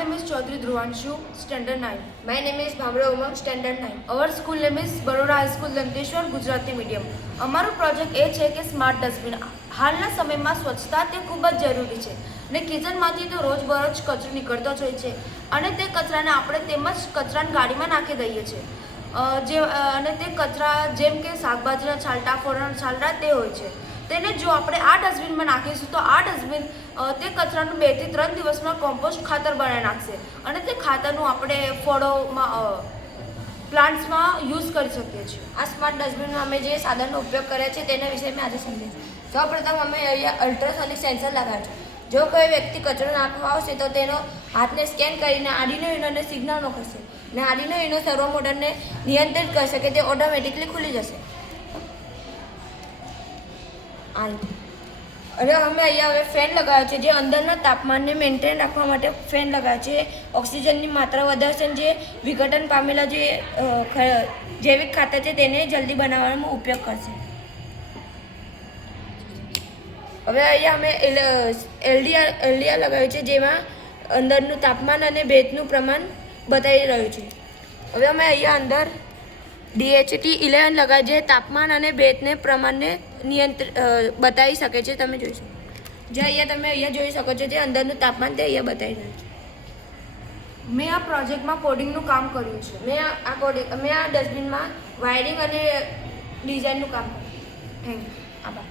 name is Chaudhary Dhruvanshu, Standard 9. My name is Bhamra Umang, Standard 9. Our school name is Baroda High School, Danteshwar, Gujarati medium. અમારું project એ છે કે smart dustbin. હાલના સમયમાં સ્વચ્છતા તે ખૂબ જ જરૂરી છે ને કિચનમાંથી તો રોજબરોજ કચરો નીકળતો જ હોય છે અને તે કચરાને આપણે તેમજ કચરાની ગાડીમાં નાખી દઈએ છીએ અને તે કચરા જેમ કે શાકભાજીના છાલટા ફોરણના છાલટા તે હોય છે. તેને જો આપણે આ ડસ્ટબિનમાં નાખીશું તો આ ડસ્ટબિન તે કચરાનું 2 થી 3 દિવસમાં કોમ્પોસ્ટ ખાતર બનાવી નાખશે અને તે ખાતરનું આપણે ફળોમાં પ્લાન્ટ્સમાં યુઝ કરી શકીએ છીએ. આ સ્માર્ટ ડસ્ટબિનમાં અમે જે સાધનનો ઉપયોગ કર્યા છે તેના વિશે મેં આજે સમજીશું. સૌપ્રથમ અમે અહીંયા અલ્ટ્રાસોનિક સેન્સર લગાવ્યું છે. જો કોઈ વ્યક્તિ કચરો નાખવા આવશે તો તેનો હાથને સ્કેન કરીને આર્ડિનો યુનોને સિગ્નલ મોકલશે અને આર્ડિનો યુનો સર્વો મોટરને નિયંત્રિત કરશે કે તે ઓટોમેટિકલી ખુલી જશે. અને અમે અહીંયા હવે ફેન લગાવ્યો છે જે અંદરના તાપમાનને મેન્ટેન રાખવા માટે ફેન લગાવ્યો છે. ઓક્સિજનની માત્રા વધારશે જે વિઘટન પામેલા જે જૈવિક ખાતર છે તેને જલ્દી બનાવવામાં ઉપયોગ કરશે. હવે અહીંયા અમે એલડીઆર લગાવ્યું છે જેમાં અંદરનું તાપમાન અને ભેજનું પ્રમાણ બતાવી રહ્યું છે. હવે અમે અહીંયા અંદર DHT11 લગાવ્યું છે તાપમાન અને ભેજને પ્રમાણને બતાવી શકે છે. તમે જોઈ શકો જે અહીંયા જોઈ શકો છો જે અંદરનું તાપમાન તે અહીંયા બતાવી રહ્યું છે. મેં આ પ્રોજેક્ટમાં કોડિંગનું કામ કર્યું છે. મેં આ ડસ્ટબિનમાં વાયરિંગ અને ડિઝાઇનનું કામ કર્યું. Thank you. આભાર.